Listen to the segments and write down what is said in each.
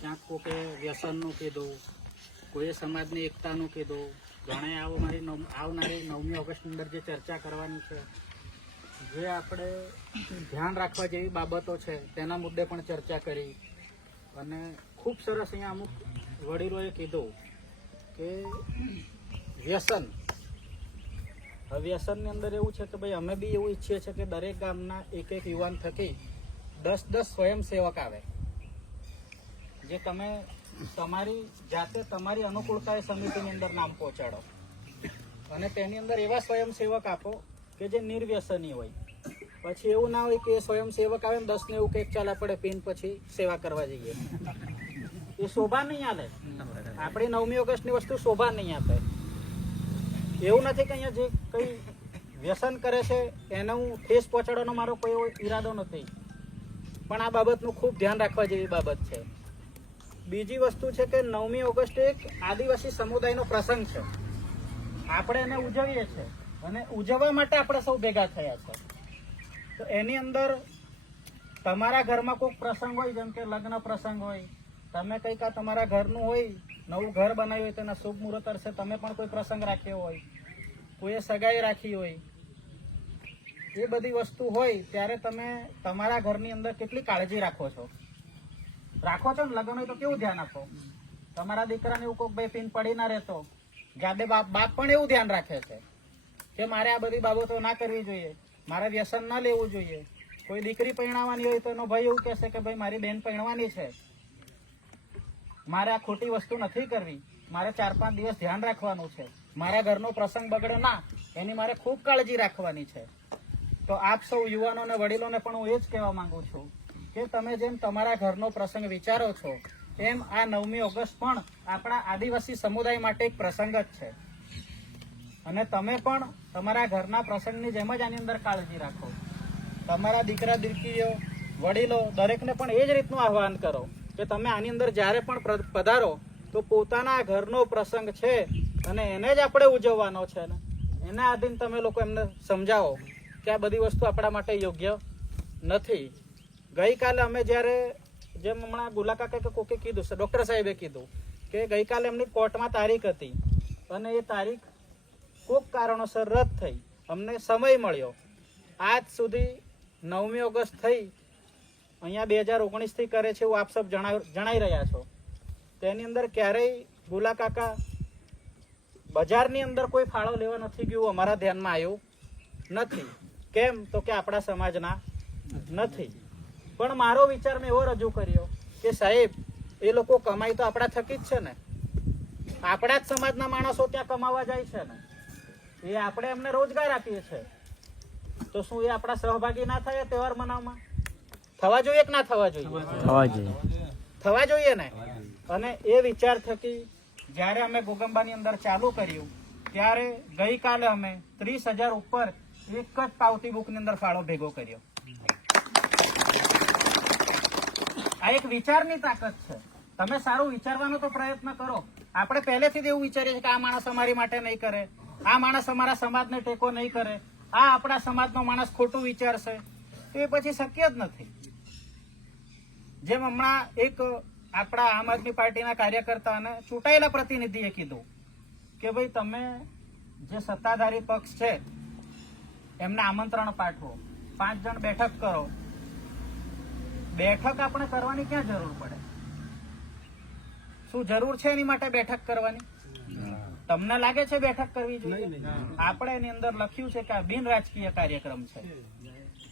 ક્યાંક કોકે વ્યસનનું કીધું, કોઈએ સમાજની એકતાનું કીધું. ઘણે આવનારી 9મી ઓગસ્ટની અંદર જે ચર્ચા કરવાની છે, જે આપણે ધ્યાન રાખવા જેવી બાબતો છે તેના મુદ્દે પણ ચર્ચા કરી. અને ખૂબ સરસ અહીંયા અમુક વડીલોએ કીધું કે વ્યસનની અંદર એવું છે કે ભાઈ અમે બી એવું ઈચ્છીએ છીએ કે દરેક ગામના એક યુવાન થકી 10 સ્વયંસેવક આવે, જે તમે તમારી જાતે તમારી અનુકૂળતાએ સમિતિની અંદર નામ પહોંચાડો અને તેની અંદર એવા સ્વયંસેવક આપો કે જે નિર્વ્યસની હોય. પછી એવું ના હોય કે એ સ્વયંસેવક આવે ને 10 ને એવું કે ચાલ આપણે પીન પછી સેવા કરવા જઈએ. એ શોભા નહીં આવે. આપણી 9મી ઓગસ્ટની વસ્તુ શોભા નહીં આપે. એવું નથી કે અહીંયા જે કંઈ વ્યસન કરે છે એને હું ઠેસ પહોંચાડવાનો મારો કોઈ ઈરાદો નથી, પણ આ બાબતનું ખૂબ ધ્યાન રાખવા જેવી બાબત છે. બીજી વસ્તુ છે કે 9મી ઓગસ્ટ એક આદિવાસી સમુદાયનો પ્રસંગ છે. આપણે એને ઉજવીએ છીએ અને ઉજવવા માટે આપણે સૌ ભેગા થયા છે. તો એની અંદર તમારા ઘરમાં કોઈક પ્રસંગ હોય, જેમ કે લગ્ન પ્રસંગ હોય, તમે કંઈક આ તમારા ઘરનું હોય, નવું ઘર બનાવ્યું હોય, તેના શુભ મુહૂર્ત અર્થે તમે પણ કોઈ પ્રસંગ રાખ્યો હોય, કોઈએ સગાઈ રાખી હોય, એ બધી વસ્તુ હોય ત્યારે તમે તમારા ઘરની અંદર કેટલી કાળજી રાખો છો ને? લગ્ન હોય તો કેવું ધ્યાન આપો? તમારા દીકરાને એવું કોઈક ભાઈ પીન પડી ના રહેતો, જાદે બાપ પણ એવું ધ્યાન રાખે છે કે મારે આ બધી બાબતો ના કરવી જોઈએ, મારે વ્યસન ના લેવું જોઈએ. કોઈ દીકરી પરણાવવાની હોય તો એનો ભાઈ એવું કહેશે કે ભાઈ મારી બેન પરણવાની છે, મારે આ ખોટી વસ્તુ નથી કરવી, મારે 4-5 દિવસ ધ્યાન રાખવાનું છે, મારા ઘરનો પ્રસંગ બગડે ના એની મારે ખૂબ કાળજી રાખવાની છે. તો આપ સૌ યુવાનો અને વડીલોને પણ હું એ જ કહેવા માંગુ છું કે તમે જેમ તમારા ઘરનો પ્રસંગ વિચારો છો એમ આ 9મી ઓગસ્ટ પણ આપણા આદિવાસી સમુદાય માટે એક પ્રસંગ જ છે. અને તમે પણ તમારા ઘરના પ્રસંગની જેમ જ આની અંદર કાળજી રાખો. તમારા દીકરા દીકરીઓ વડીલો દરેકને પણ એ જ રીતનું આહ્વાન કરો કે તમે આની અંદર જ્યારે પણ પધારો તો પોતાના ઘરનો પ્રસંગ છે અને એને જ આપણે ઉજવવાનો છે ને એના આધીન તમે લોકો એમને સમજાવો કે આ બધી વસ્તુ આપણા માટે યોગ્ય નથી. ગઈકાલે અમે જ્યારે જેમ હમણાં ગુલાકાકે કે કોકે કીધું છે, ડૉક્ટર સાહેબે કીધું કે ગઈકાલે એમની કોર્ટમાં તારીખ હતી અને એ તારીખ કોઈક કારણોસર રદ થઈ. અમને સમય મળ્યો, આજ સુધી 9મી ઓગસ્ટ થઈ અહીંયા 2019થી કરે છે એવું આપ સબ જણાઈ રહ્યા છો. તેની અંદર ક્યારેય ગુલાકાકા બજારની અંદર કોઈ ફાળો લેવા નથી ગયું, અમારા ધ્યાનમાં આવ્યું નથી. કેમ તો કે આપણા સમાજના નથી. પણ મારો વિચાર મેં એવો રજૂ કર્યો કે સાહેબ એ લોકો કમાઈ તો આપણા થકી જ છે ને, આપણા જ સમાજના માણસો ત્યાં કમાવા જાય છે ને, એ આપણે એમને રોજગાર આપીએ છીએ, તો શું એ આપણા સહભાગી ના થાય તહેવાર મનાવવામાં? થવા જોઈએ કે ના થવા જોઈએ? થવા જોઈએ ને. અને એ વિચાર થકી જ્યારે અમે ગોગંબાની અંદર ચાલુ કર્યું ત્યારે ગઈકાલે અમે 30,000 ઉપર એક જ પાવતી બુકની અંદર ફાળો ભેગો કર્યો. આ એક વિચારની તાકાત છે. તમે સારું વિચારવાનો તો પ્રયત્ન કરો. આપણે પહેલેથી જ એવું વિચારીએ છીએ કે આ માણસ અમારી માટે નહીં કરે, આ માણસ અમારા સમાજને ટેકો નહીં કરે, આ આપણા સમાજનો માણસ ખોટું વિચારશે, તો એ પછી શક્ય જ નથી. જેમ હમણાં એક આપણા આમ આદમી પાર્ટીના કાર્યકર્તા અને ચૂંટાયેલા પ્રતિનિધિએ કીધું કે ભાઈ તમે જે સત્તાધારી પક્ષ છે એમને આમંત્રણ પાઠવો, 5 જણ બેઠક કરો. બેઠક આપણે કરવાની ક્યાં જરૂર પડે? શું જરૂર છે એની માટે બેઠક કરવાની? તમને લાગે છે બેઠક કરવી જોઈએ? આપણે એની અંદર લખ્યું છે કે આ બિન રાજકીય કાર્યક્રમ છે.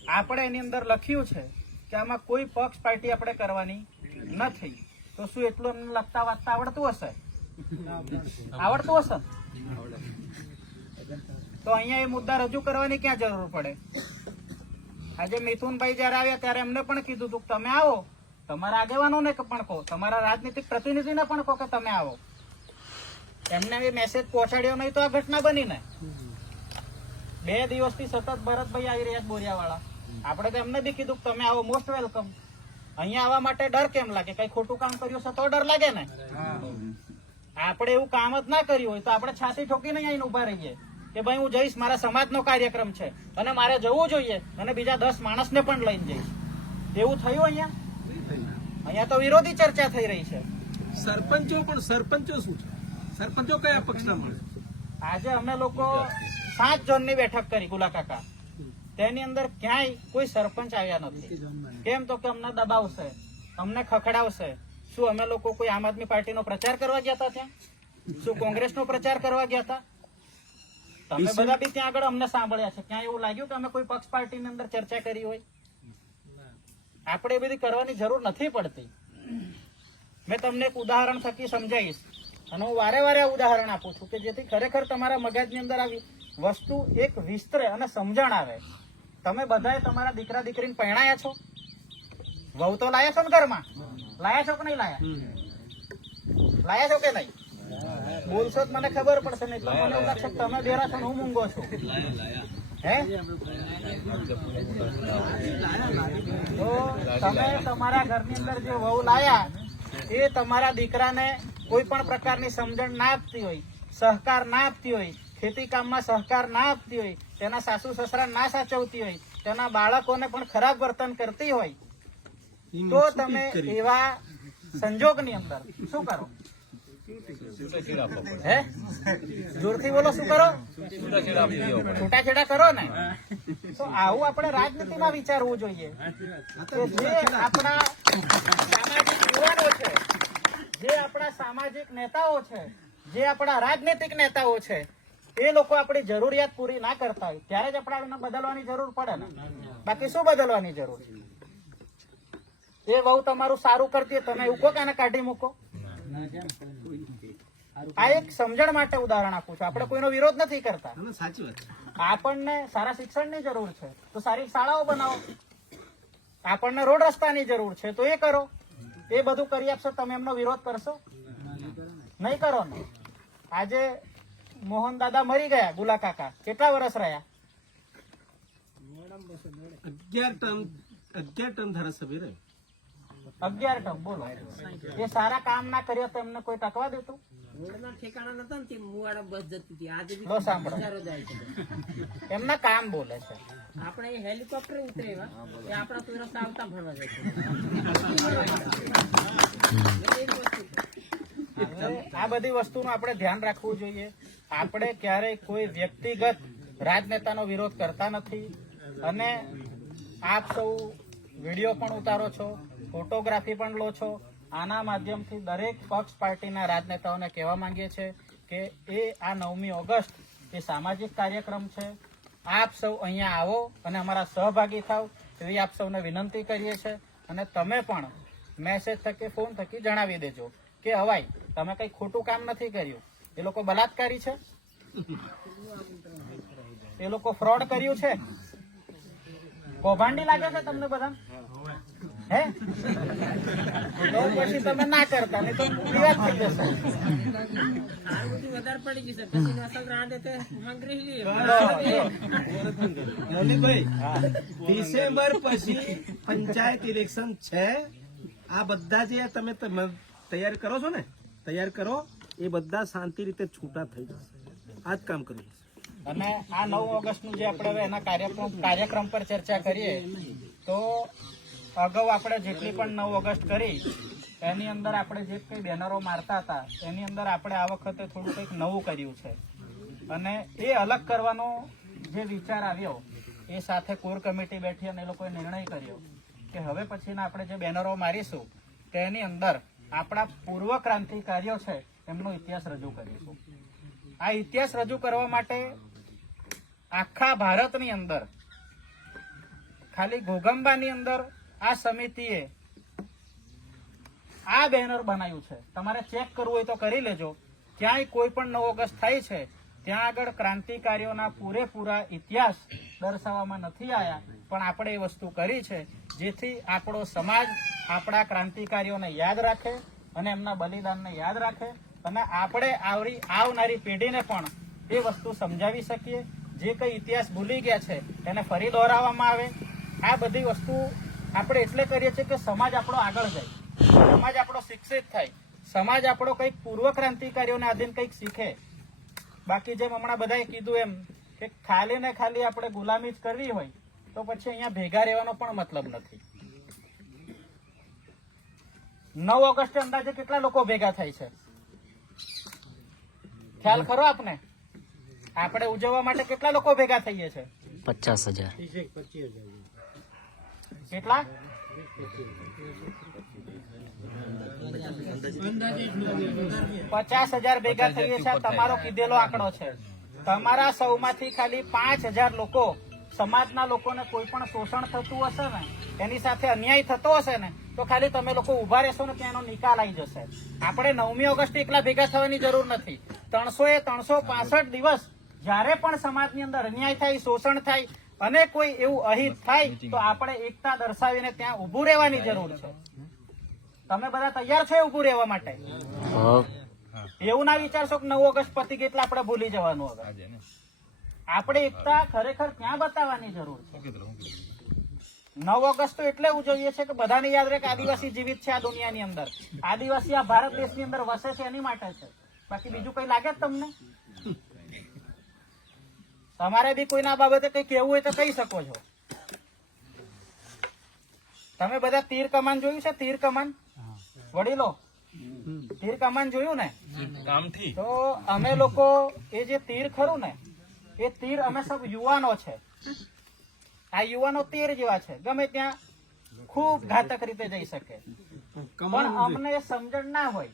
આપણે એની અંદર લખ્યું છે કે આમાં કોઈ પક્ષ પાર્ટી આપણે કરવાની નથી. તો શું એટલું એમને લખતા વાંચતા આવડતું હશે? આવડતું હશે? તો અહીંયા એ મુદ્દા રજૂ કરવાની ક્યાં જરૂર પડે? આજે મિથુનભાઈ જયારે આવ્યા ત્યારે એમને પણ કીધું હતું તમે આવો, તમારા આગેવાનોને પણ કહો, તમારા રાજનીતિક પ્રતિનિધિને પણ કહો કે તમે આવો. એમને એ મેસેજ પહોંચાડ્યો નહીં તો આ ઘટના બની ને. 2 દિવસથી સતત ભરતભાઈ આવી રહ્યા બોરિયાવાળા, આપણે તો એમને બી કીધું તમે આવો, મોસ્ટ વેલકમ. અહીંયા આવવા માટે ડર કેમ લાગે? કઈ ખોટું કામ કર્યું છે તો ડર લાગે ને. આપણે એવું કામ જ ના કર્યું હોય તો આપણે છાતી ઠોકીને અહીં ઉભા રહીએ કે ભાઈ હું જઈશ, મારા સમાજનો કાર્યક્રમ છે અને મારે જવું જોઈએ અને બીજા 10 માણસને પણ લઈને જઈશ. એવું થયું અહીંયા? અહીંયા તો વિરોધી ચર્ચા થઈ રહી છે. સરપંચો શું છે? સરપંચો કયા પક્ષના મળે? આજે અમે લોકો 7 ઝોનની બેઠક કરી ગુલાકાકા, તેની અંદર ક્યાંય કોઈ સરપંચ આવ્યા નથી. કેમ તો કે અમને દબાવશે, અમને ખખડાવશે. શું અમે લોકો કોઈ આમ આદમી પાર્ટીનો પ્રચાર કરવા ગયા હતા ત્યાં? શું કોંગ્રેસનો પ્રચાર કરવા ગયા હતા? તમે બધા બી ત્યાં આગળ અમને સાંભળ્યા છે. ક્યાં એવું લાગ્યું કે અમે કોઈ પક્ષ પાર્ટીની અંદર ચર્ચા કરી હોય? આપણે એ બધી કરવાની જરૂર નથી પડતી. મેં તમને એક ઉદાહરણ થકી સમજાવીશ, અને હું વારે વારે આ ઉદાહરણ આપું છું કે જેથી ખરેખર તમારા મગજની અંદર આવી વસ્તુ એક વિસ્તરે અને સમજણ આવે. તમે બધાએ તમારા દીકરા દીકરીને પરણાયા છો? વહુ તો લાયા છો ને ઘરમાં? લાયા છો કે નહીં લાયા? લાયા છો કે નહીં? બોલશો તો મને ખબર પડશે, નહીં તો મને એવું લાગશે કે તમે બેરા છો ને હું મૂંગો છું. હે? તો તમે તમારા ઘરની અંદર જે વહુ લાયા એ તમારા દીકરાને કોઈ પણ પ્રકારની સમજણ ના આપતી હોય, સહકાર ના આપતી હોય, ખેતી કામમાં સહકાર ના આપતી હોય, તેના સાસુ સસરા ના સાચવતી હોય, તેના બાળકોને પણ ખરાબ વર્તન કરતી હોય, તો તમે એવા સંજોગની અંદર શું કરો? હે? જોરથી બોલો, શું કરો? છૂટાછેડા કરો ને. તો આવું આપણે રાજનીતિમાં વિચારવું જોઈએ કે જે આપણા સામાજિક યુવાનો છે, જે આપણા સામાજિક નેતાઓ છે, જે આપણા રાજનીતિક નેતાઓ છે, એ લોકો આપણી જરૂરિયાત પૂરી ના કરતા હોય ત્યારે જ આપણે બદલવાની જરૂર પડે ને. બાકી શું બદલવાની જરૂર? એ બહુ તમારું સારું કરતી, તમે એવું કહો કે આને કાઢી મૂકો. આ એક સમજણ માટે ઉદાહરણ આપું છું. આપણે કોઈનો વિરોધ નથી કરતા. સાચી વાત. આપણને સારા શિક્ષણની જરૂર છે તો સારી શાળાઓ બનાવો. આપણને રોડ રસ્તાની જરૂર છે તો એ કરો. એ બધું કરી આપશો, તમે એમનો વિરોધ કરશો? નહીં કરો ને. આજે મોહન દાદા મરી ગયા, ગુલા કાકા કેટલા વર્ષ રહ્યા? 11 ટર્મ ધારાસભ્ય રહે. 11 ટર્મ. બોલો, એ સારા કામ ના કર્યો તો એમને કોઈ ટકવા દેતું? ઠેકાણા નતા ને તે મુવાડા બસ જતી હતી. આજે લો સાંભળો, જાય છે. એમના કામ બોલે છે. આપણે એ હેલિકોપ્ટર ઉતરે એવા એ આપણા તો આવતા ભણવા જાય હવે આ બધી વસ્તુનું આપણે ધ્યાન રાખવું જોઈએ. આપણે ક્યારેય કોઈ વ્યક્તિગત રાજનેતાનો વિરોધ કરતા નથી. અને આપ સૌ વિડીયો પણ ઉતારો છો, ફોટોગ્રાફી પણ લો છો. આના માધ્યમથી દરેક પક્ષ પાર્ટીના રાજનેતાઓને કહેવા માંગીએ છીએ કે એ આ 9મી ઓગસ્ટ એ સામાજિક કાર્યક્રમ છે. આપ સૌ અહીંયા આવો અને અમારા સહભાગી થાવ એવી આપ સૌને વિનંતી કરીએ છીએ. અને તમે પણ મેસેજ થકી, ફોન થકી જણાવી દેજો કે હવાઈ તમે કઈ ખોટું કામ નથી કર્યું. એ લોકો બલાત્કારી છે, એ લોકો ફ્રોડ કર્યું છે, કૌભાંડી લાગે છે તમને બધા? હે? તો પછી તમે ના કરતા, નહીં તો વિવાદ થઈ જશે. વધારે પડી જશે પછી અસલ રાંડે તે માંગરી લી. ડિસેમ્બર પછી પંચાયત ઇલેક્શન છે. આ બધા જે તમે તૈયાર કરો છો ને, તૈયાર કરો, એ બધા શાંતિ રીતે છૂટા થઈ જશે. આ જ કામ કર્યું. અને આ 9 ઓગસ્ટનું જે આપણે હવે એના કાર્યક્રમ પર ચર્ચા કરીએ તો અગાઉ આપણે જેટલી પણ 9 ઓગસ્ટ કરી એની અંદર આપણે જે કંઈ બેનરો મારતા હતા એની અંદર આપણે આ વખતે થોડું કંઈક નવું કર્યું છે. અને એ અલગ કરવાનો જે વિચાર આવ્યો એ સાથે કોર કમિટી બેઠી અને એ લોકોએ નિર્ણય કર્યો કે હવે પછીના આપણે જે બેનરો મારીશું તેની અંદર આપણા પૂર્વ ક્રાંતિકારીઓ છે એમનો ઇતિહાસ રજૂ કરીશું. આ ઇતિહાસ રજૂ કરવા માટે આખા ભારતની અંદર ખાલી ઘોઘંબાની અંદર આ સમિતિએ આ બેનર બનાવ્યું છે. તમારે ચેક કરવું હોય તો કરી લેજો. ક્યાંય કોઈ પણ 9 ઓગસ્ટ થાય છે ત્યાં આગળ ક્રાંતિકારીઓના પૂરેપૂરા ઇતિહાસ દર્શાવવામાં નથી આવ્યા, પણ આપણે એ વસ્તુ કરી છે જેથી આપણો સમાજ આપણા ક્રાંતિકારીઓને યાદ રાખે અને એમના બલિદાનને યાદ રાખે. અને આપણે આવનારી પેઢીને પણ એ વસ્તુ સમજાવી શકીએ. જે કંઈ ઇતિહાસ ભૂલી ગયા છે એને ફરી દોહરાવવામાં આવે. આ બધી વસ્તુ આપણે એટલે કરીએ છીએ કે સમાજ આપણો આગળ જાય, સમાજ આપણો શિક્ષિત થાય, સમાજ આપણો કંઈક પૂર્વ ક્રાંતિકારીઓને આધીન કંઈક શીખે. બાકી જેમ હમણાં બધાએ કીધું એમ કે ખાલી ને ખાલી આપણે ગુલામી જ કરવી હોય તો પછી અહીંયા ભેગા રહેવાનો પણ મતલબ નથી. 9 ઓગસ્ટે અંદાજે કેટલા લોકો ભેગા થાય છે? ખ્યાલ ખરો આપને? આપણે ઉજવવા માટે કેટલા લોકો ભેગા થઈએ છે? 50,000. કેટલા? 50,000 ભેગા થઈએ છે. આ તમારો કીધેલો આંકડો છે. તમારા સૌમાંથી ખાલી 5,000 લોકો, સમાજના લોકોને કોઈ પણ શોષણ થતું હશે ને, એની સાથે અન્યાય થતો હશે ને, તો ખાલી તમે લોકો ઉભા રહેશો ને ત્યાં એનો નિકાલ આવી જશે. આપણે 9મી ઓગસ્ટે એકલા ભેગા થવાની જરૂર નથી. 365 દિવસ જ્યારે પણ સમાજની અંદર અન્યાય થાય, શોષણ થાય અને કોઈ એવું અહિત થાય તો આપણે એકતા દર્શાવીને ત્યાં ઉભું રહેવાની જરૂર છે. તમે બધા તૈયાર છો ઉભું રહેવા માટે? એવું ના વિચારશો કે 9 ઓગસ્ટ પતી ગઈ એટલે આપણે ભૂલી જવાનું. હવે આપણે એકતા ખરેખર ક્યાં બતાવવાની જરૂર છે? 9 ઓગસ્ટ તો એટલે ઉજવીએ છીએ કે બધાને યાદ રહે કે આદિવાસી જીવિત છે આ દુનિયાની અંદર, આદિવાસી આ ભારત દેશની અંદર વસે છે એની માટે છે. બાકી બીજું કઈ લાગે તમને? તમારે બી કોઈના બાબતે કઈ કહેવું હોય તો કહી શકો છો. તમે બધા તીર કમાન જોયું છે? તીર કમાન વડીલો, તીર કમાન જોયું ને? તો અમે લોકો એ જે તીર ખરું ને, એ તીર અમે સબ યુવાનો છે. આ યુવાનો તીર જેવા છે, ગમે ત્યાં ખૂબ ઘાતક રીતે જઈ શકે. પણ અમને એ સમજણ ના હોય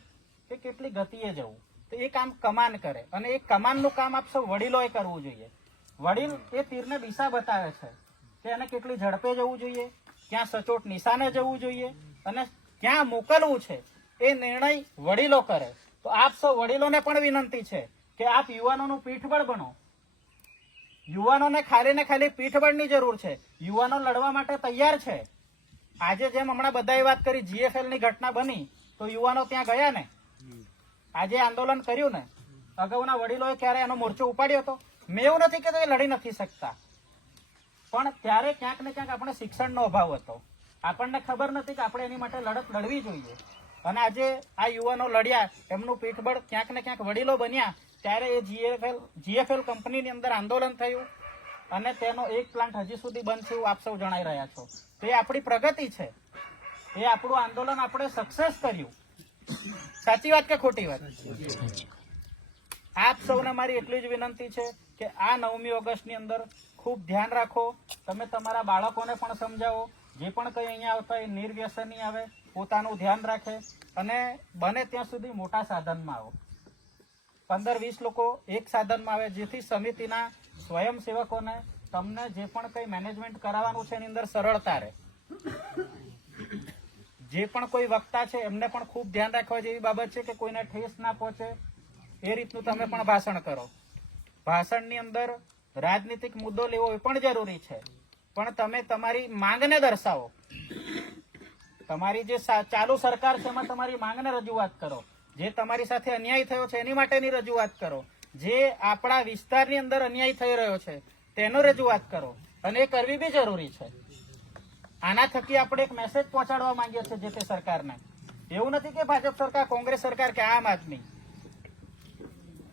કે કેટલી ગતિએ જવું, તો એ કામ કમાન કરે. અને એ કમાનનું કામ આપ સૌ વડીલોએ કરવું જોઈએ. વડીલ એ તીરને દિશા બતાવે છે કે એને કેટલી ઝડપે જવું જોઈએ, ક્યાં સચોટ નિશાને જવું જોઈએ અને ક્યાં મોકલવું છે, એ નિર્ણય વડીલો કરે. તો આપ સૌ વડીલોને પણ વિનંતી છે કે આપ યુવાનોનું પીઠબળ બનો. યુવાનોને ખાલી ને ખાલી પીઠબળની જરૂર છે. યુવાનો લડવા માટે તૈયાર છે. આજે જેમ હમણાં બધાએ વાત કરી, GFL ની ઘટના બની તો યુવાનો ત્યાં ગયા ને, આજે આંદોલન કર્યું ને, અગાઉના વડીલોએ ક્યારે એનો મોરચો ઉપાડ્યો હતો? મેં એવું નથી કહેતો એ લડી નથી શકતા, પણ ત્યારે ક્યાંક ને ક્યાંક આપણે શિક્ષણનો અભાવ હતો. આપણને ખબર નથી કે આપણે એની માટે લડત લડવી જોઈએ. અને આજે આ યુવાનો લડ્યા, એમનું પીઠબળ ક્યાંક ને ક્યાંક વડીલો બન્યા, ત્યારે એ GFL કંપનીની અંદર આંદોલન થયું અને તેનો એક પ્લાન્ટ હજી સુધી બંધ છે એવું આપ સૌ જણાઈ રહ્યા છો. તો એ આપણી પ્રગતિ છે. એ આપણું આંદોલન આપણે સક્સેસ કર્યું. સાચી વાત કે ખોટી વાત? આપ સૌને મારી એટલી જ વિનંતી છે કે આ 9મી ઓગસ્ટની અંદર ખૂબ ધ્યાન રાખો. તમે તમારા બાળકોને પણ સમજાવો, જે પણ કંઈ અહીંયા આવતા હોય નિર્વ્યસની આવે, પોતાનું ધ્યાન રાખે અને બને ત્યાં સુધી મોટા સાધનમાં આવો. 15-20 લોકો એક સાધનમાં આવે, જેથી સમિતિના સ્વયંસેવકોને તમને જે પણ કંઈ મેનેજમેન્ટ કરાવવાનું છે એની અંદર સરળતા રહે. જે પણ કોઈ વક્તા છે એમને પણ ખૂબ ધ્યાન રાખવા જેવી બાબત છે કે કોઈને ઠેસ ના પહોંચે એ રીતનું તમે પણ ભાષણ કરો. ભાષણની અંદર રાજનીતિક મુદ્દો લેવો એ પણ જરૂરી છે, પણ તમે તમારી માંગને દર્શાવો. તમારી જે ચાલુ સરકાર છે એમાં તમારી માંગને રજૂઆત કરો. જે તમારી સાથે અન્યાય થયો છે એની માટેની રજૂઆત કરો. જે આપણા વિસ્તારની અંદર અન્યાય થઈ રહ્યો છે તેનો રજૂઆત કરો, અને એ કરવી બી જરૂરી છે. આના થકી આપણે એક મેસેજ પહોંચાડવા માંગીએ છીએ જે તે સરકારને. એવું નથી કે ભાજપ સરકાર, કોંગ્રેસ સરકાર કે આમ આદમી.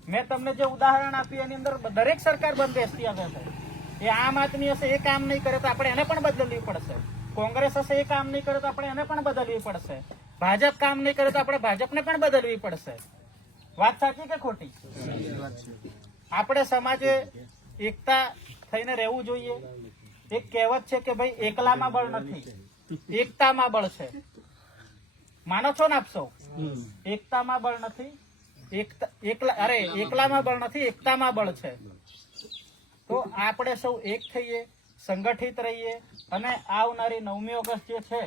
મેં તમને જે ઉદાહરણ આપ્યું એની અંદર દરેક સરકાર બંધબેસતી આવે છે. એ આમ આદમી હશે એ કામ નહીં કરે તો આપણે એને પણ બદલવી પડશે. કોંગ્રેસ હશે એ કામ નહીં કરે તો આપણે એને પણ બદલવી પડશે. ભાજપ કામ નહીં કરે તો આપણે ભાજપને પણ બદલવી પડશે. વાત સાચી કે ખોટી? આપણે સમાજે એકતા થઈને રહેવું જોઈએ. એક કહેવત છે કે ભાઈ એકલામાં બળ નથી, એકતામાં બળ છે. માનો છો ને આપ સૌ? એકતામાં બળ નથી, એકલામાં બળ નથી, એકતામાં બળ છે. તો આપણે સૌ એક થઈએ, સંગઠિત રહીએ અને આવનારી 9મી ઓગસ્ટ જે છે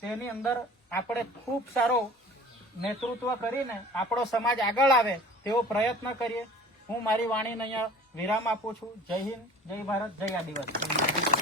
તેની અંદર આપણે ખૂબ સારો નેતૃત્વ કરીને આપણો સમાજ આગળ આવે તેવો પ્રયત્ન કરીએ. હું મારી વાણીને અહીંયા વિરામ આપું છું. જય હિન્દ, જય ભારત, જય આદિવાસી.